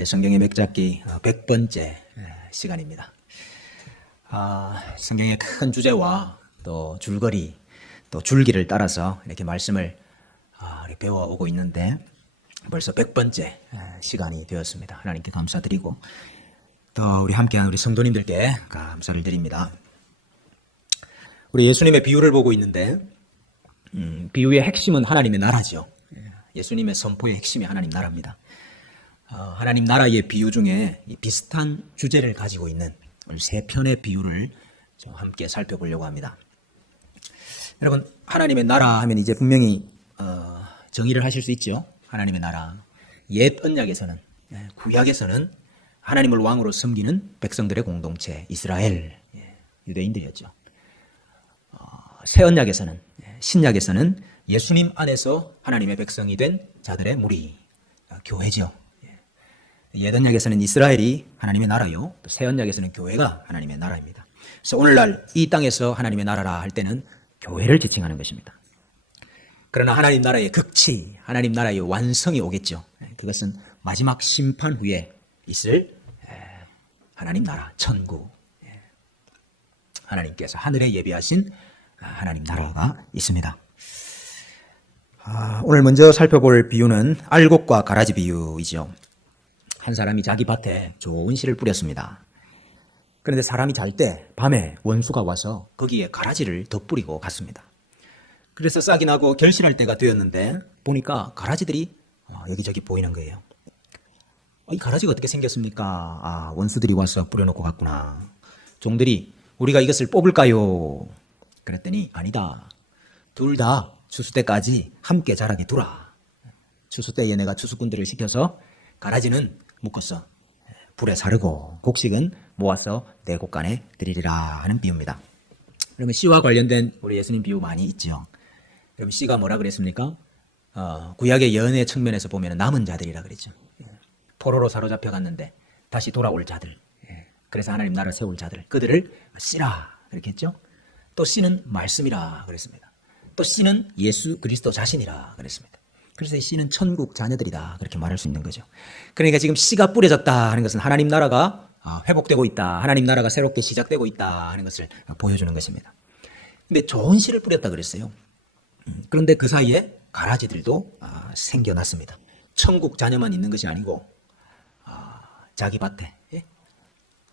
성경의 맥잡기 100번째 시간입니다. 성경의 큰 주제와 또 줄거리, 또 줄기를 따라서 이렇게 말씀을 배워오고 있는데 벌써 100번째 시간이 되었습니다. 하나님께 감사드리고 또 우리 함께한 우리 성도님들께 감사를 드립니다. 우리 예수님의 비유를 보고 있는데 비유의 핵심은 하나님의 나라죠. 예수님의 선포의 핵심이 하나님 나라입니다. 하나님 나라의 비유 중에 비슷한 주제를 가지고 있는 세 편의 비유를 좀 함께 살펴보려고 합니다. 여러분, 하나님의 나라 하면 이제 분명히 정의를 하실 수 있죠. 하나님의 나라. 옛 언약에서는, 구약에서는 하나님을 왕으로 섬기는 백성들의 공동체 이스라엘, 유대인들이었죠. 새 언약에서는, 신약에서는 예수님 안에서 하나님의 백성이 된 자들의 무리, 교회죠. 옛 언약에서는 이스라엘이 하나님의 나라요, 또 새 언약에서는 교회가 하나님의 나라입니다. 그래서 오늘날 이 땅에서 하나님의 나라라 할 때는 교회를 지칭하는 것입니다. 그러나 하나님 나라의 극치, 하나님 나라의 완성이 오겠죠. 그것은 마지막 심판 후에 있을 하나님 나라, 천국. 하나님께서 하늘에 예비하신 하나님 나라가 있습니다. 오늘 먼저 살펴볼 비유는 알곡과 가라지 비유이죠. 한 사람이 자기 밭에 좋은 씨를 뿌렸습니다. 그런데 사람이 잘 때 밤에 원수가 와서 거기에 가라지를 덧뿌리고 갔습니다. 그래서 싹이 나고 결실할 때가 되었는데 보니까 가라지들이 여기저기 보이는 거예요. 이 가라지가 어떻게 생겼습니까? 원수들이 와서 뿌려놓고 갔구나. 종들이 우리가 이것을 뽑을까요? 그랬더니 아니다. 둘 다 추수 때까지 함께 자라게 두라. 추수 때에 내가 추수꾼들을 시켜서 가라지는 묶어서 불에 사르고 곡식은 모아서 내 곳간에 드리리라 하는 비유입니다. 그러면 씨와 관련된 우리 예수님 비유 많이 있죠. 그럼 씨가 뭐라 그랬습니까? 구약의 연애 측면에서 보면 남은 자들이라 그랬죠. 포로로 사로잡혀 갔는데 다시 돌아올 자들. 그래서 하나님 나라 세울 자들. 그들을 씨라 그렇게 했죠. 또 씨는 말씀이라 그랬습니다. 또 씨는 예수 그리스도 자신이라 그랬습니다. 그래서 이 씨는 천국 자녀들이다 그렇게 말할 수 있는 거죠. 그러니까 지금 씨가 뿌려졌다 하는 것은 하나님 나라가 회복되고 있다, 하나님 나라가 새롭게 시작되고 있다 하는 것을 보여주는 것입니다. 근데 좋은 씨를 뿌렸다 그랬어요. 그런데 그 사이에 가라지들도 생겨났습니다. 천국 자녀만 있는 것이 아니고 자기 밭에,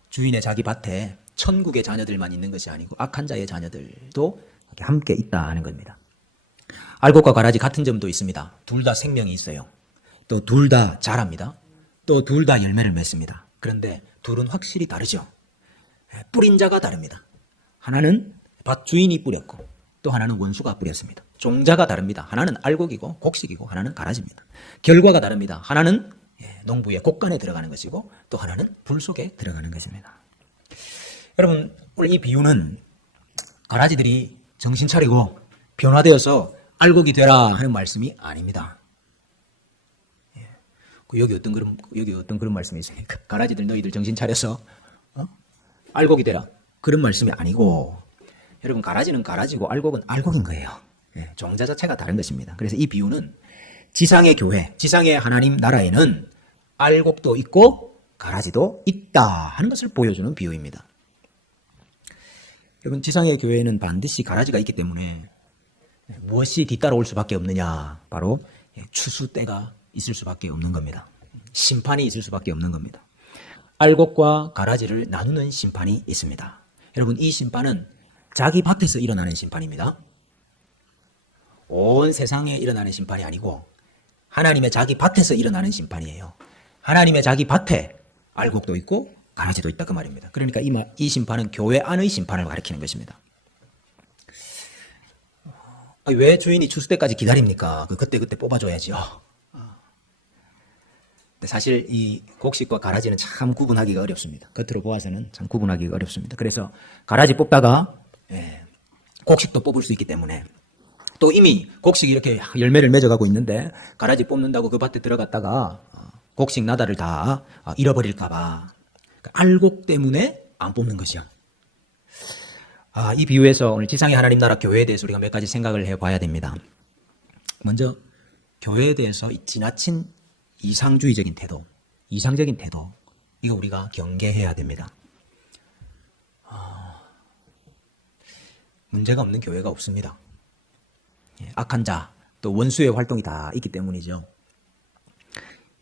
주인의 자기 밭에 천국의 자녀들만 있는 것이 아니고 악한 자의 자녀들도 함께 있다 하는 겁니다. 알곡과 가라지 같은 점도 있습니다. 둘 다 생명이 있어요. 또 둘 다 자랍니다. 또 둘 다 열매를 맺습니다. 그런데 둘은 확실히 다르죠. 뿌린 자가 다릅니다. 하나는 밭 주인이 뿌렸고 또 하나는 원수가 뿌렸습니다. 종자가 다릅니다. 하나는 알곡이고 곡식이고 하나는 가라지입니다. 결과가 다릅니다. 하나는 농부의 곡간에 들어가는 것이고 또 하나는 불 속에 들어가는 것입니다. 여러분, 오늘 이 비유는 가라지들이 정신 차리고 변화되어서 알곡이 되라 하는 말씀이 아닙니다. 여기 어떤 그런 말씀이 있습니까? 가라지들 너희들 정신 차려서 알곡이 되라 그런 말씀이 아니고, 여러분, 가라지는 가라지고 알곡은 알곡인 거예요. 종자 자체가 다른 것입니다. 그래서 이 비유는 지상의 교회, 지상의 하나님 나라에는 알곡도 있고 가라지도 있다 하는 것을 보여주는 비유입니다. 여러분, 지상의 교회에는 반드시 가라지가 있기 때문에 무엇이 뒤따라올 수밖에 없느냐? 바로 추수 때가 있을 수밖에 없는 겁니다. 심판이 있을 수밖에 없는 겁니다. 알곡과 가라지를 나누는 심판이 있습니다. 여러분, 이 심판은 자기 밭에서 일어나는 심판입니다. 온 세상에 일어나는 심판이 아니고 하나님의 자기 밭에서 일어나는 심판이에요. 하나님의 자기 밭에 알곡도 있고 가라지도 있다 그 말입니다. 그러니까 이 심판은 교회 안의 심판을 가리키는 것입니다. 왜 주인이 추수 때까지 기다립니까? 그때 뽑아줘야죠. 근데 사실 이 곡식과 가라지는 참 구분하기가 어렵습니다. 겉으로 보아서는 참 구분하기가 어렵습니다. 그래서 가라지 뽑다가 곡식도 뽑을 수 있기 때문에, 또 이미 곡식이 이렇게 열매를 맺어가고 있는데 가라지 뽑는다고 그 밭에 들어갔다가 곡식 나다를 다 잃어버릴까봐 알곡 때문에 안 뽑는 것이요. 이 비유에서 오늘 지상의 하나님 나라 교회에 대해서 우리가 몇 가지 생각을 해봐야 됩니다. 먼저 교회에 대해서 지나친 이상주의적인 태도, 이상적인 태도, 이거 우리가 경계해야 됩니다. 문제가 없는 교회가 없습니다. 악한 자, 또 원수의 활동이 다 있기 때문이죠.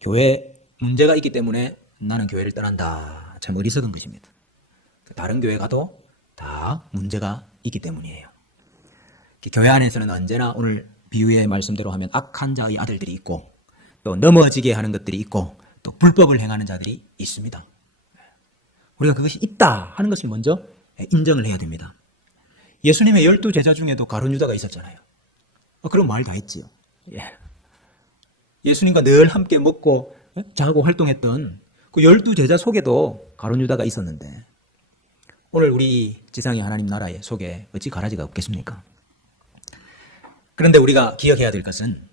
교회 문제가 있기 때문에 나는 교회를 떠난다. 참 어리석은 것입니다. 다른 교회 가도 다 문제가 있기 때문이에요. 교회 안에서는 언제나 오늘 비유의 말씀대로 하면 악한 자의 아들들이 있고, 또 넘어지게 하는 것들이 있고, 또 불법을 행하는 자들이 있습니다. 우리가 그것이 있다 하는 것을 먼저 인정을 해야 됩니다. 예수님의 12제자 중에도 가룟 유다가 있었잖아요. 그런 말 다 했지요. 예수님과 늘 함께 먹고 자고 활동했던 그 12제자 속에도 가룟 유다가 있었는데, 오늘 우리 지상의 하나님 나라의 속에 어찌 가라지가 없겠습니까? 그런데 우리가 기억해야 될 것은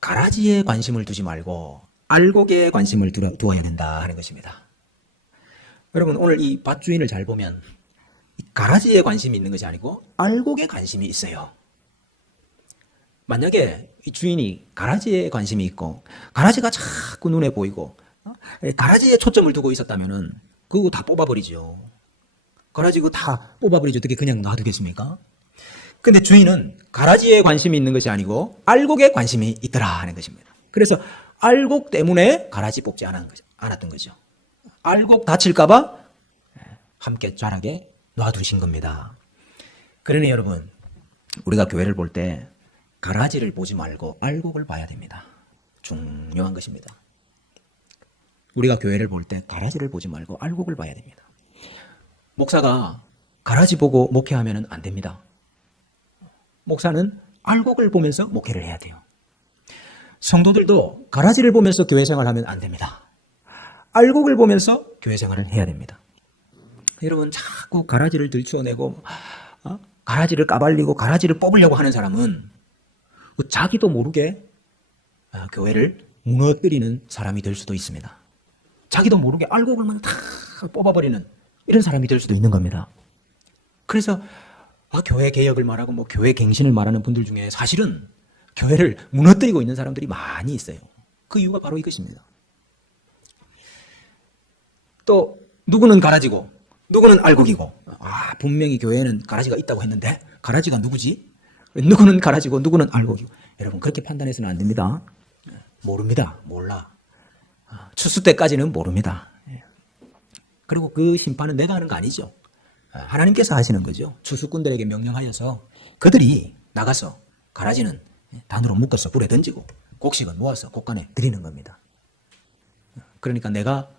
가라지에 관심을 두지 말고 알곡에 관심을 두어야 된다 하는 것입니다. 여러분, 오늘 이 밭주인을 잘 보면 가라지에 관심이 있는 것이 아니고 알곡에 관심이 있어요. 만약에 이 주인이 가라지에 관심이 있고 가라지가 자꾸 눈에 보이고 가라지에 초점을 두고 있었다면은 그거 다 뽑아버리죠. 가라지 그거 다 뽑아버리죠. 어떻게 그냥 놔두겠습니까? 근데 주인은 가라지에 관심이 있는 것이 아니고 알곡에 관심이 있더라 하는 것입니다. 그래서 알곡 때문에 가라지 뽑지 않았던 거죠. 알곡 다칠까봐 함께 자라게 놔두신 겁니다. 그러니 여러분, 우리가 교회를 볼 때 가라지를 보지 말고 알곡을 봐야 됩니다. 중요한 것입니다. 우리가 교회를 볼 때 가라지를 보지 말고 알곡을 봐야 됩니다. 목사가 가라지 보고 목회하면 안 됩니다. 목사는 알곡을 보면서 목회를 해야 돼요. 성도들도 가라지를 보면서 교회 생활하면 안 됩니다. 알곡을 보면서 교회 생활을 해야 됩니다. 여러분, 자꾸 가라지를 들추어내고 가라지를 까발리고 가라지를 뽑으려고 하는 사람은 자기도 모르게 교회를 무너뜨리는 사람이 될 수도 있습니다. 자기도 모르게 알곡을 다 뽑아버리는 이런 사람이 될 수도 있는 겁니다. 그래서 교회 개혁을 말하고 교회 갱신을 말하는 분들 중에 사실은 교회를 무너뜨리고 있는 사람들이 많이 있어요. 그 이유가 바로 이것입니다. 또 누구는 가라지고 누구는 알곡이고, 분명히 교회에는 가라지가 있다고 했는데 가라지가 누구지? 누구는 가라지고 누구는 알곡이고. 여러분, 그렇게 판단해서는 안 됩니다. 모릅니다. 몰라. 추수 때까지는 모릅니다. 그리고 그 심판은 내가 하는 거 아니죠. 하나님께서 하시는 거죠. 추수꾼들에게 명령하여서 그들이 나가서 가라지는 단으로 묶어서 불에 던지고 곡식은 모아서 곡간에 드리는 겁니다. 그러니까 내가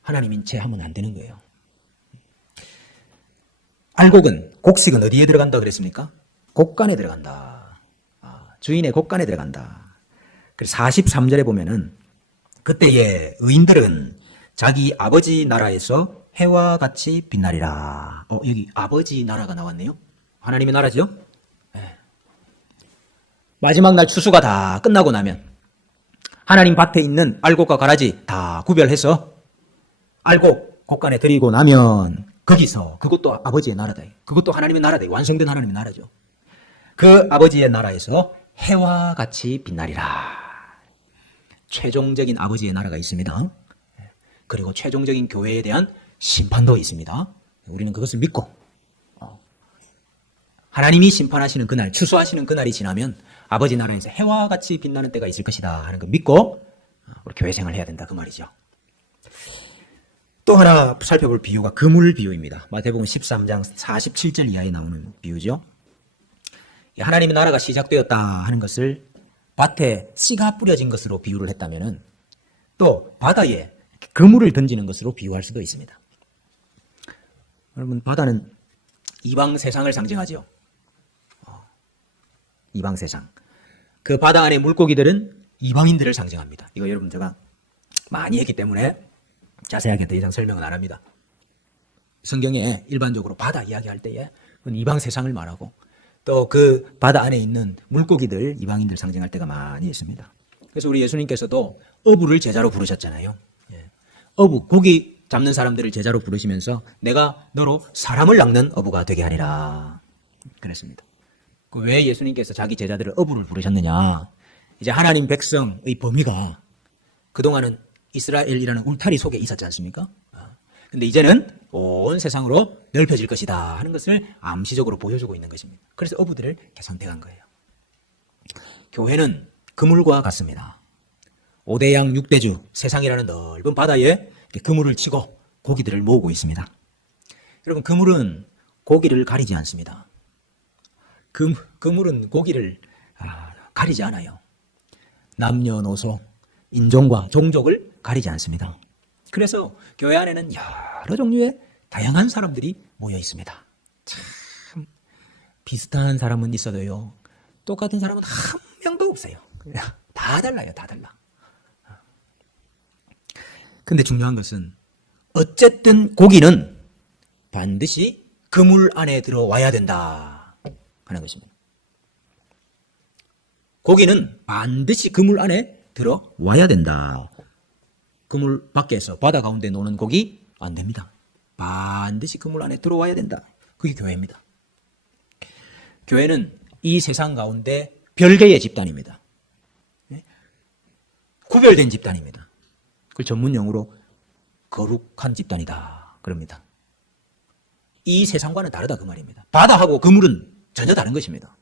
하나님인 채 하면 안 되는 거예요. 알곡은, 곡식은 어디에 들어간다 그랬습니까? 곡간에 들어간다. 주인의 곡간에 들어간다. 그래서 43절에 보면은 그때의 의인들은 자기 아버지 나라에서 해와 같이 빛나리라. 여기 아버지 나라가 나왔네요. 하나님의 나라죠. 네. 마지막 날 추수가 다 끝나고 나면 하나님 밭에 있는 알곡과 가라지 다 구별해서 알곡 곡간에 드리고 나면 거기서, 그것도 아버지의 나라다. 그것도 하나님의 나라다. 완성된 하나님의 나라죠. 그 아버지의 나라에서 해와 같이 빛나리라. 최종적인 아버지의 나라가 있습니다. 그리고 최종적인 교회에 대한 심판도 있습니다. 우리는 그것을 믿고 하나님이 심판하시는 그날, 추수하시는 그날이 지나면 아버지 나라에서 해와 같이 빛나는 때가 있을 것이다 하는 거 믿고 우리 교회 생활을 해야 된다 그 말이죠. 또 하나 살펴볼 비유가 그물 비유입니다. 마태복음 13장 47절 이하에 나오는 비유죠. 하나님의 나라가 시작되었다 하는 것을 밭에 씨가 뿌려진 것으로 비유를 했다면은 또 바다에 그물을 던지는 것으로 비유할 수도 있습니다. 여러분, 바다는 이방 세상을 상징하죠. 이방 세상. 그 바다 안의 물고기들은 이방인들을 상징합니다. 이거 여러분 제가 많이 했기 때문에 자세하게 더 이상 설명은 안 합니다. 성경에 일반적으로 바다 이야기할 때에 이방 세상을 말하고 또 그 바다 안에 있는 물고기들, 이방인들 상징할 때가 많이 있습니다. 그래서 우리 예수님께서도 어부를 제자로 부르셨잖아요. 어부, 고기 잡는 사람들을 제자로 부르시면서 내가 너로 사람을 낚는 어부가 되게 하리라 그랬습니다. 왜 예수님께서 자기 제자들을 어부를 부르셨느냐? 이제 하나님 백성의 범위가 그동안은 이스라엘이라는 울타리 속에 있었지 않습니까? 근데 이제는 온 세상으로 넓혀질 것이다 하는 것을 암시적으로 보여주고 있는 것입니다. 그래서 어부들을 선택한 거예요. 교회는 그물과 같습니다. 5대양 6대주 세상이라는 넓은 바다에 그물을 치고 고기들을 모으고 있습니다. 여러분, 그물은 고기를 가리지 않습니다. 그물은 고기를 가리지 않아요. 남녀노소, 인종과 종족을 가리지 않습니다. 그래서 교회 안에는 여러 종류의 다양한 사람들이 모여 있습니다. 참 비슷한 사람은 있어도요, 똑같은 사람은 한 명도 없어요. 다 달라요, 다 달라. 근데 중요한 것은 어쨌든 고기는 반드시 그물 안에 들어와야 된다 하는 것입니다. 고기는 반드시 그물 안에 들어와야 된다. 그물 밖에서 바다 가운데 노는 고기 안 됩니다. 반드시 그물 안에 들어와야 된다. 그게 교회입니다. 교회는 이 세상 가운데 별개의 집단입니다. 구별된 집단입니다. 그 전문 용어로 거룩한 집단이다 그럽니다. 이 세상과는 다르다 그 말입니다. 바다하고 그물은 전혀 다른 것입니다.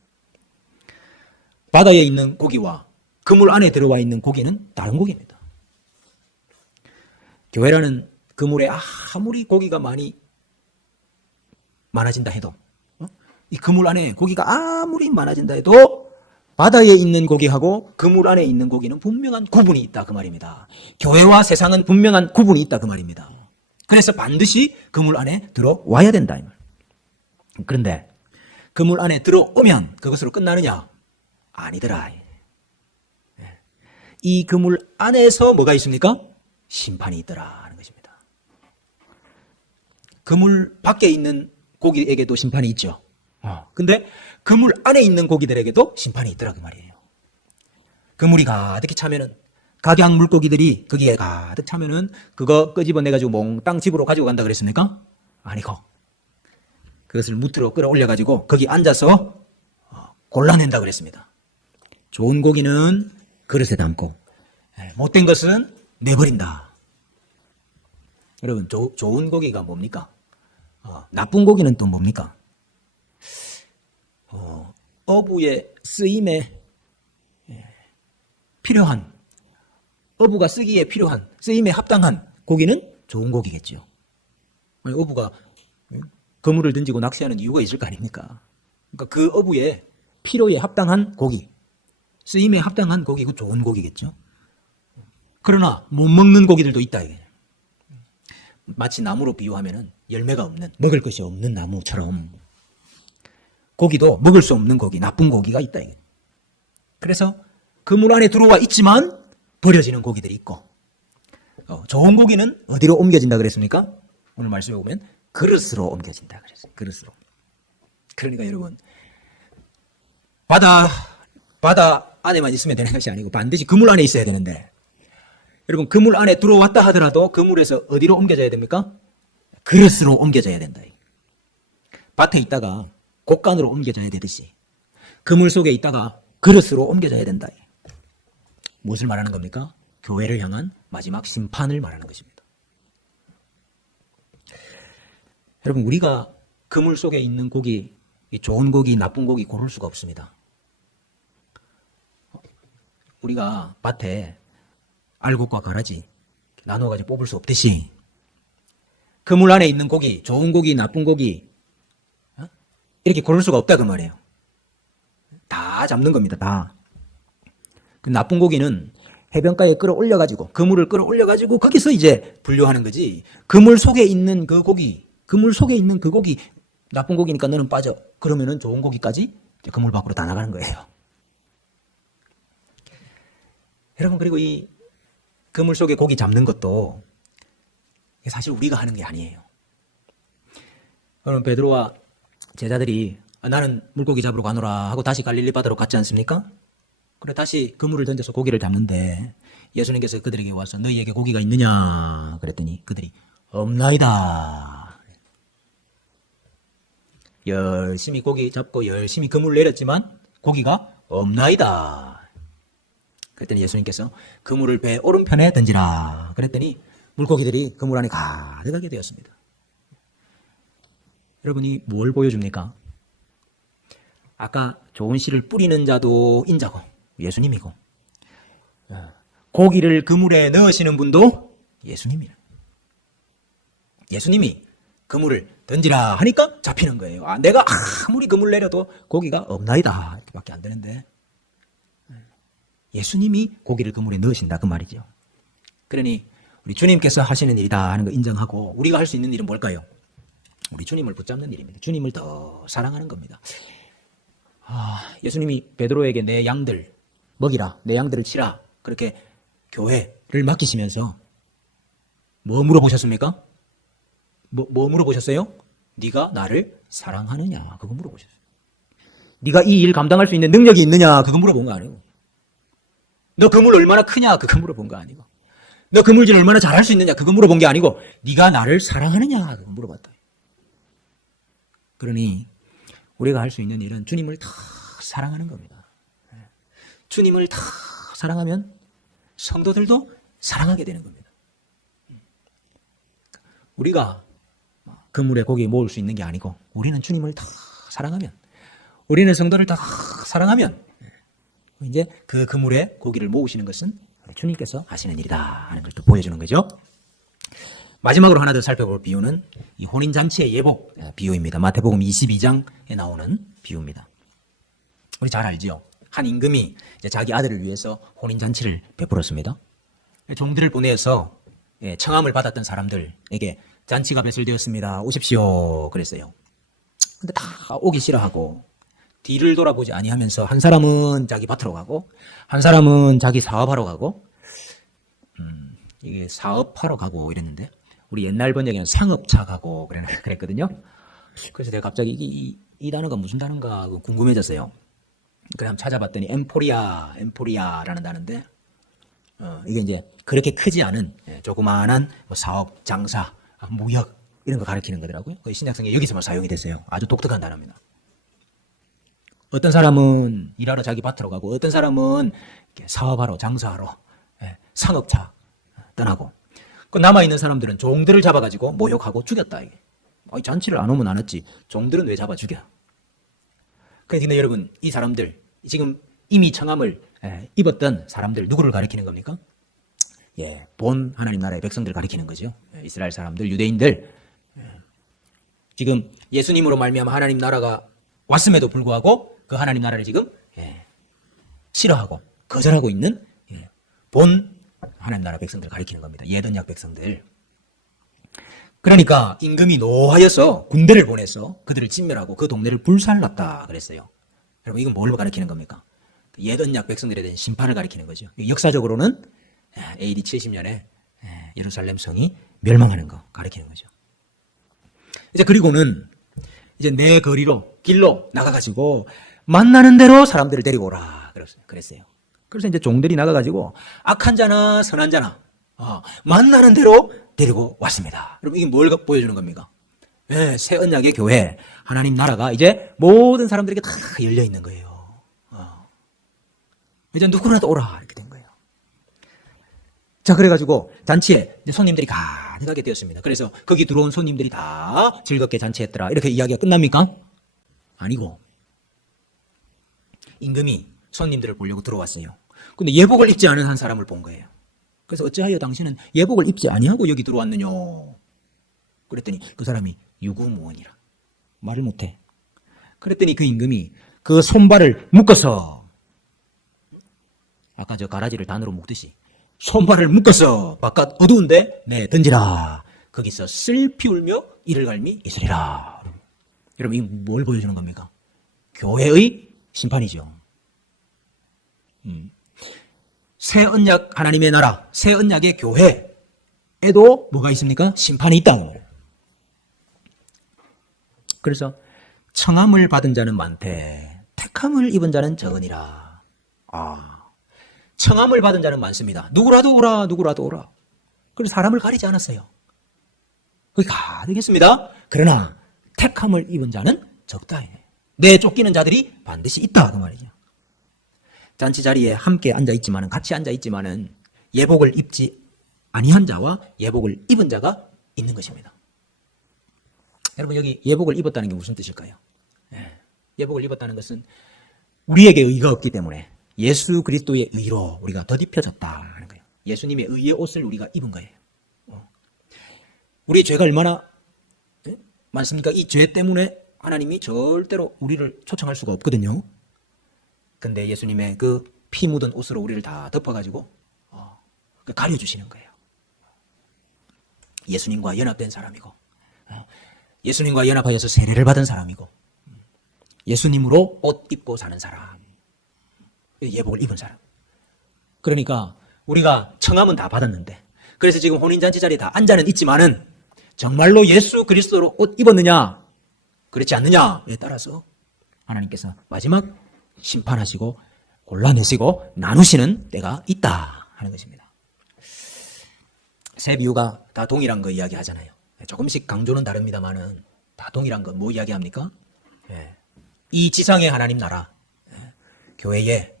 바다에 있는 고기와 그물 안에 들어와 있는 고기는 다른 고기입니다. 교회라는 그물에 아무리 고기가 많아진다 해도, 이 그물 안에 고기가 아무리 많아진다 해도 바다에 있는 고기하고 그물 안에 있는 고기는 분명한 구분이 있다 그 말입니다. 교회와 세상은 분명한 구분이 있다 그 말입니다. 그래서 반드시 그물 안에 들어와야 된다 이 말. 그런데 그물 안에 들어오면 그것으로 끝나느냐? 아니더라. 이 그물 안에서 뭐가 있습니까? 심판이 있더라 하는 것입니다. 그물 밖에 있는 고기에게도 심판이 있죠. 근데 그물 안에 있는 고기들에게도 심판이 있더라 그 말이에요. 그물이 가득히 차면은, 각양 물고기들이 거기에 가득 차면은 그거 끄집어내가지고 몽땅 집으로 가지고 간다 그랬습니까? 아니고 그것을 무트로 끌어올려가지고 거기 앉아서 골라낸다 그랬습니다. 좋은 고기는 그릇에 담고 못된 것은 내버린다. 여러분, 좋은 고기가 뭡니까? 나쁜 고기는 또 뭡니까? 어부의 쓰임에 필요한, 어부가 쓰기에 필요한, 쓰임에 합당한 고기는 좋은 고기겠죠. 어부가 그물을 던지고 낚시하는 이유가 있을 거 아닙니까? 그러니까 그 어부의 필요에 합당한 고기, 쓰임에 합당한 고기, 그 좋은 고기겠죠. 그러나 못 먹는 고기들도 있다. 마치 나무로 비유하면 열매가 없는, 먹을 것이 없는 나무처럼 고기도 먹을 수 없는 고기, 나쁜 고기가 있다. 그래서 그물 안에 들어와 있지만 버려지는 고기들이 있고, 좋은 고기는 어디로 옮겨진다 그랬습니까? 오늘 말씀에 보면 그릇으로 옮겨진다 그랬어요. 그릇으로. 그러니까 여러분, 바다 안에만 있으면 되는 것이 아니고 반드시 그물 안에 있어야 되는데, 여러분, 그물 안에 들어왔다 하더라도 그물에서 어디로 옮겨져야 됩니까? 그릇으로 옮겨져야 된다. 밭에 있다가 곡간으로 옮겨져야 되듯이 그물 속에 있다가 그릇으로 옮겨져야 된다. 무엇을 말하는 겁니까? 교회를 향한 마지막 심판을 말하는 것입니다. 여러분, 우리가 그물 속에 있는 고기, 좋은 고기, 나쁜 고기 고를 수가 없습니다. 우리가 밭에 알곡과 가라지 나눠가지고 뽑을 수 없듯이 그물 안에 있는 고기, 좋은 고기, 나쁜 고기 이렇게 고를 수가 없다 그 말이에요. 다 잡는 겁니다. 다. 그 나쁜 고기는 해변가에 끌어올려가지고, 그물을 끌어올려가지고 거기서 이제 분류하는 거지, 그물 속에 있는 그 고기, 그물 속에 있는 그 고기 나쁜 고기니까 너는 빠져, 그러면은 좋은 고기까지 그물 밖으로 다 나가는 거예요. 여러분, 그리고 이 그물 속에 고기 잡는 것도 사실 우리가 하는 게 아니에요. 오늘 베드로와 제자들이 나는 물고기 잡으러 가노라 하고 다시 갈릴리 바다로 갔지 않습니까? 그래 다시 그물을 던져서 고기를 잡는데 예수님께서 그들에게 와서 너희에게 고기가 있느냐 그랬더니 그들이 없나이다. 열심히 고기 잡고 열심히 그물 내렸지만 고기가 없나이다. 그랬더니 예수님께서 그물을 배 오른편에 던지라. 그랬더니 물고기들이 그물 안에 가득하게 되었습니다. 여러분이 뭘 보여줍니까? 아까 좋은 씨를 뿌리는 자도 인자고 예수님이고, 고기를 그물에 넣으시는 분도 예수님이에요. 예수님이 그물을 던지라 하니까 잡히는 거예요. 내가 아무리 그물 내려도 고기가 없나이다 이렇게밖에 안 되는데, 예수님이 고기를 그물에 넣으신다 그 말이죠. 그러니 우리 주님께서 하시는 일이다 하는 거 인정하고, 우리가 할 수 있는 일은 뭘까요? 우리 주님을 붙잡는 일입니다. 주님을 더 사랑하는 겁니다. 예수님이 베드로에게 내 양들 먹이라, 내 양들을 치라, 그렇게 교회를 맡기시면서 뭐 물어보셨습니까? 뭐 물어보셨어요? 네가 나를 사랑하느냐, 그거 물어보셨어요. 네가 이 일 감당할 수 있는 능력이 있느냐, 그거 물어본 거 아니고, 너 그물 얼마나 크냐, 그거 물어본 거 아니고, 너 그물질 얼마나 잘할 수 있느냐, 그거 물어본 게 아니고, 네가 나를 사랑하느냐, 그거 물어봤다. 그러니 우리가 할 수 있는 일은 주님을 더 사랑하는 겁니다. 주님을 더 사랑하면 성도들도 사랑하게 되는 겁니다. 우리가 그물에 고기 모을 수 있는 게 아니고, 우리는 주님을 더 사랑하면, 우리는 성도를 더 사랑하면, 이제 그 그물에 고기를 모으시는 것은 주님께서 하시는 일이다 하는 걸 또 보여주는 거죠. 마지막으로 하나 더 살펴볼 비유는 이 혼인잔치의 예복 비유입니다. 마태복음 22장에 나오는 비유입니다. 우리 잘 알죠? 한 임금이 이제 자기 아들을 위해서 혼인잔치를 베풀었습니다. 종들을 보내서 청함을 받았던 사람들에게 잔치가 배설되었습니다, 오십시오 그랬어요. 근데 다 오기 싫어하고 뒤를 돌아보지 아니하면서, 한 사람은 자기 밭으로 가고 한 사람은 자기 사업하러 가고, 이게 사업하러 가고 이랬는데, 우리 옛날 번역에는 상업차 가고 그랬거든요. 그래서 내가 갑자기 이 단어가 무슨 단어인가 궁금해졌어요. 그래 한번 찾아봤더니 엠포리아라는 단어인데, 이게 이제 그렇게 크지 않은 조그마한 사업, 장사, 무역 이런 거 가리키는 거더라고요. 신약성에 여기서만 사용이 됐어요. 아주 독특한 단어입니다. 어떤 사람은 일하러 자기 밭으로 가고, 어떤 사람은 사업하러, 장사하러 상업차 떠나고, 그 남아있는 사람들은 종들을 잡아가지고 모욕하고 죽였다. 이게. 잔치를 안 오면 안 왔지, 종들은 왜 잡아 죽여? 그런데 여러분, 이 사람들 지금 이미 청함을 입었던 사람들 누구를 가리키는 겁니까? 본 하나님 나라의 백성들 가리키는 거죠. 이스라엘 사람들, 유대인들. 지금 예수님으로 말미암아 하나님 나라가 왔음에도 불구하고 그 하나님 나라를 지금 싫어하고 거절하고 있는 본 하나님 나라 백성들 가리키는 겁니다. 예언약 백성들. 그러니까 임금이 노하여서 군대를 보내서 그들을 진멸하고 그 동네를 불살랐다 그랬어요. 여러분, 이건 뭘 가리키는 겁니까? 예언약 백성들에 대한 심판을 가리키는 거죠. 역사적으로는 AD 70년에 예루살렘 성이 멸망하는 거 가리키는 거죠. 이제 그리고는 이제 내 거리로, 길로 나가가지고 만나는 대로 사람들을 데리고 오라 그랬어요. 그래서 이제 종들이 나가가지고 악한 자나 선한 자나 만나는 대로 데리고 왔습니다. 여러분, 이게 뭘 보여주는 겁니까? 새 언약의 교회, 하나님 나라가 이제 모든 사람들에게 다 열려 있는 거예요. 이제 누구라도 오라 이렇게 된 거예요. 자, 그래가지고 잔치에 이제 손님들이 가득하게 되었습니다. 그래서 거기 들어온 손님들이 다 즐겁게 잔치했더라, 이렇게 이야기가 끝납니까? 아니고, 임금이 손님들을 보려고 들어왔어요. 근데 예복을 입지 않은 한 사람을 본 거예요. 그래서 어찌하여 당신은 예복을 입지 아니하고 여기 들어왔느냐? 그랬더니 그 사람이 유구무원이라, 말을 못해. 그랬더니 그 임금이 그 손발을 묶어서, 아까 저 가라지를 단으로 묶듯이 손발을 묶어서 바깥 어두운데 던지라. 거기서 슬피 울며 이를 갈미 있으리라. 여러분, 이게 뭘 보여주는 겁니까? 교회의 심판이죠. 새 언약 하나님의 나라, 새 언약의 교회에도 뭐가 있습니까? 심판이 있다는 거예요. 그래서 청함을 받은 자는 많되 택함을 입은 자는 적으니라. 청함을 받은 자는 많습니다. 누구라도 오라, 누구라도 오라. 그래서 사람을 가리지 않았어요. 거기 가득했습니다. 그러나 택함을 입은 자는 적다. 내 쫓기는 자들이 반드시 있다 그 말이죠. 잔치 자리에 함께 앉아 있지만은, 같이 앉아 있지만은 예복을 입지 아니한 자와 예복을 입은 자가 있는 것입니다. 여러분, 여기 예복을 입었다는 게 무슨 뜻일까요? 예복을 입었다는 것은 우리에게 의가 없기 때문에 예수 그리스도의 의로 우리가 덧입혀졌다 하는 거예요. 예수님의 의의 옷을 우리가 입은 거예요. 우리의 죄가 얼마나 많습니까? 이 죄 때문에 하나님이 절대로 우리를 초청할 수가 없거든요. 근데 예수님의 그 피 묻은 옷으로 우리를 다 덮어가지고 가려주시는 거예요. 예수님과 연합된 사람이고, 예수님과 연합하여서 세례를 받은 사람이고, 예수님으로 옷 입고 사는 사람, 예복을 입은 사람. 그러니까 우리가 청함은 다 받았는데, 그래서 지금 혼인잔치 자리에 다 앉아는 있지만은 정말로 예수 그리스도로 옷 입었느냐 그렇지 않느냐에 따라서 하나님께서 마지막 심판하시고 골라내시고 나누시는 때가 있다 하는 것입니다. 세 비유가 다 동일한 거 이야기하잖아요. 조금씩 강조는 다릅니다만은 다 동일한 거 뭐 이야기합니까? 이 지상의 하나님 나라, 교회에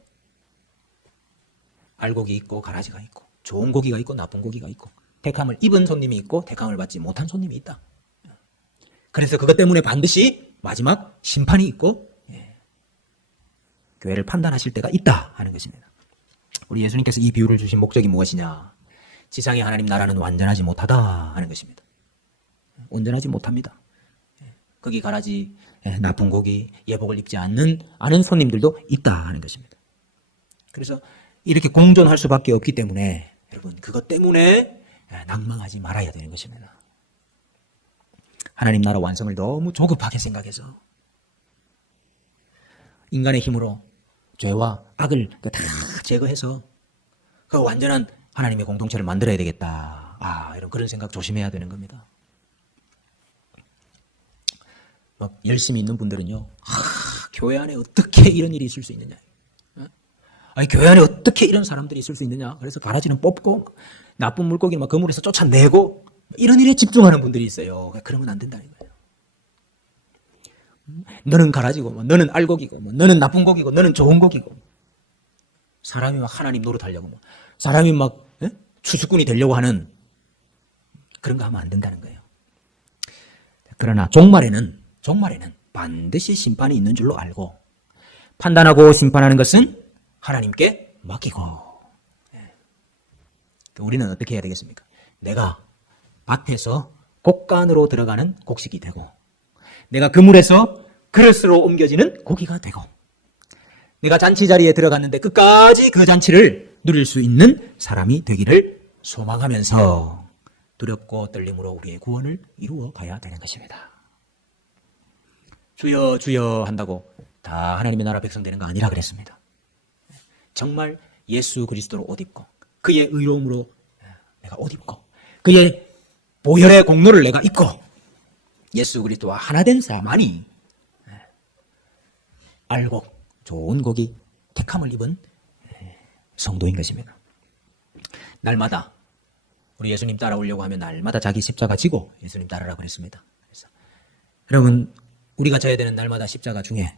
알곡이 있고 가라지가 있고 좋은 고기가 있고 나쁜 고기가 있고 택함을 입은 손님이 있고 택함을 받지 못한 손님이 있다. 그래서 그것 때문에 반드시 마지막 심판이 있고 교회를 판단하실 때가 있다 하는 것입니다. 우리 예수님께서 이 비유를 주신 목적이 무엇이냐? 지상의 하나님 나라는 완전하지 못하다 하는 것입니다. 온전하지 못합니다. 거기 가라지, 나쁜 고기, 예복을 입지 않는 손님들도 있다 하는 것입니다. 그래서 이렇게 공존할 수밖에 없기 때문에 여러분, 그것 때문에 낭망하지 말아야 되는 것입니다. 하나님 나라 완성을 너무 조급하게 생각해서 인간의 힘으로 죄와 악을 다 제거해서 그 완전한 하나님의 공동체를 만들어야 되겠다. 이런 그런 생각 조심해야 되는 겁니다. 막 열심히 있는 분들은요, 교회 안에 어떻게 이런 일이 있을 수 있느냐. 아니, 교회 안에 어떻게 이런 사람들이 있을 수 있느냐. 그래서 가라지는 뽑고 나쁜 물고기는 막 그물에서 쫓아내고 이런 일에 집중하는 분들이 있어요. 그러면 안 된다는 거예요. 너는 가라지고, 너는 알곡이고, 너는 나쁜 고기고, 너는 좋은 고기고. 사람이 막 하나님 노릇하려고, 사람이 막 추수꾼이 되려고 하는 그런 거 하면 안 된다는 거예요. 그러나 종말에는 반드시 심판이 있는 줄로 알고 판단하고 심판하는 것은 하나님께 맡기고. 우리는 어떻게 해야 되겠습니까? 내가 밭에서 곡간으로 들어가는 곡식이 되고, 내가 그물에서 그릇으로 옮겨지는 고기가 되고, 내가 잔치 자리에 들어갔는데 끝까지 그 잔치를 누릴 수 있는 사람이 되기를 소망하면서 두렵고 떨림으로 우리의 구원을 이루어 가야 되는 것입니다. 주여 주여 한다고 다 하나님의 나라 백성 되는 거 아니라 그랬습니다. 정말 예수 그리스도로 옷 입고 그의 의로움으로 내가 옷 입고 그의 보혈의 공로를 내가 입고 예수 그리스도와 하나 된 자만이 알곡, 좋은 고기, 택함을 입은 성도인 것입니다. 날마다 우리 예수님 따라오려고 하면 날마다 자기 십자가 지고 예수님 따르라 그랬습니다. 그래서 여러분, 우리가 져야 되는 날마다 십자가 중에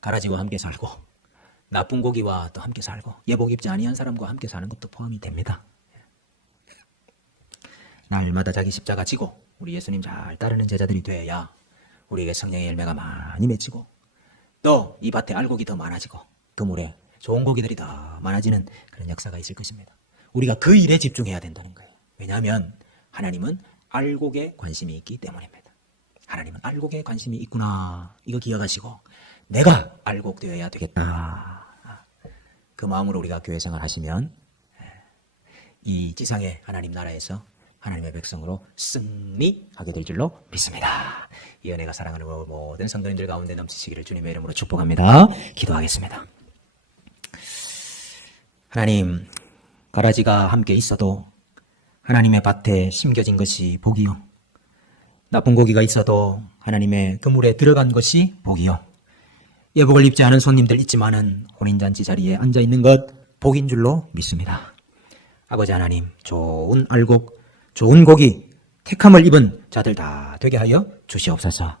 가라지와 함께 살고 나쁜 고기와 또 함께 살고 예복 입지 아니한 사람과 함께 사는 것도 포함이 됩니다. 날마다 자기 십자가 지고 우리 예수님 잘 따르는 제자들이 돼야 우리에게 성령의 열매가 많이 맺히고 또 이 밭에 알곡이 더 많아지고 그물에 좋은 고기들이 더 많아지는 그런 역사가 있을 것입니다. 우리가 그 일에 집중해야 된다는 거예요. 왜냐하면 하나님은 알곡에 관심이 있기 때문입니다. 하나님은 알곡에 관심이 있구나, 이거 기억하시고 내가 알곡 되어야 되겠다, 그 마음으로 우리가 교회 생활 하시면 이 지상의 하나님 나라에서 하나님의 백성으로 승리하게 될 줄로 믿습니다. 이 은혜가 사랑하는 모든 성도님들 가운데 넘치시기를 주님의 이름으로 축복합니다. 기도하겠습니다. 하나님, 가라지가 함께 있어도 하나님의 밭에 심겨진 것이 복이요, 나쁜 고기가 있어도 하나님의 그물에 들어간 것이 복이요, 예복을 입지 않은 손님들 있지만은 혼인잔치 자리에 앉아있는 것 복인 줄로 믿습니다. 아버지 하나님, 좋은 알곡, 좋은 고기, 택함을 입은 자들 다 되게 하여 주시옵소서.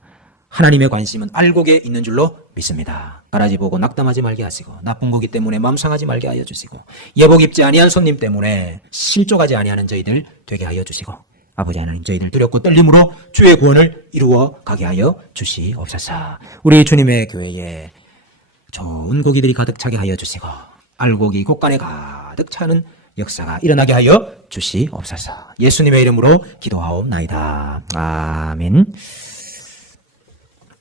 하나님의 관심은 알곡에 있는 줄로 믿습니다. 가라지 보고 낙담하지 말게 하시고 나쁜 고기 때문에 마음 상하지 말게 하여 주시고 예복 입지 아니한 손님 때문에 실족하지 아니하는 저희들 되게 하여 주시고 아버지 하나님 저희들 두렵고 떨림으로 주의 구원을 이루어 가게 하여 주시옵소서. 우리 주님의 교회에 좋은 고기들이 가득 차게 하여 주시고 알곡이 곳간에 가득 차는 역사가 일어나게 하여 주시옵소서. 예수님의 이름으로 기도하옵나이다. 아멘.